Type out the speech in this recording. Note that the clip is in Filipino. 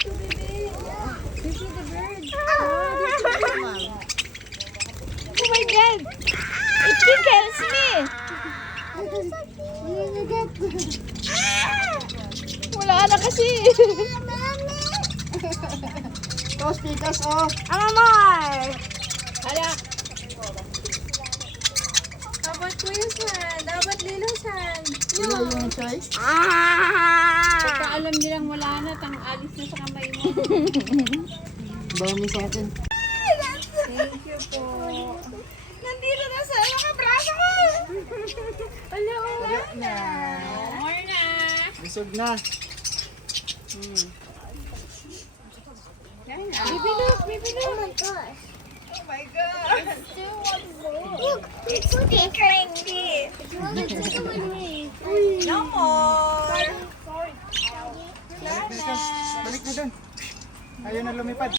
to, baby. You see the bird? Oh my God! It tickles me! Wala na kasi. Tos, pikas, oh. Amamay! Hala. Dapat kuya san. Dapat lilo san. Wala yung choice. Pagkaalam nilang wala na, tang alis na sa kamay mo. Dami sa akin. Thank you po. Nandito na sa mga braso ko! Wala, wala na. More na. Busog na. Baby, look. Baby, look. Oh my God! Look! It's tickling me! No more! Balik na dun. Ayaw na lumipad.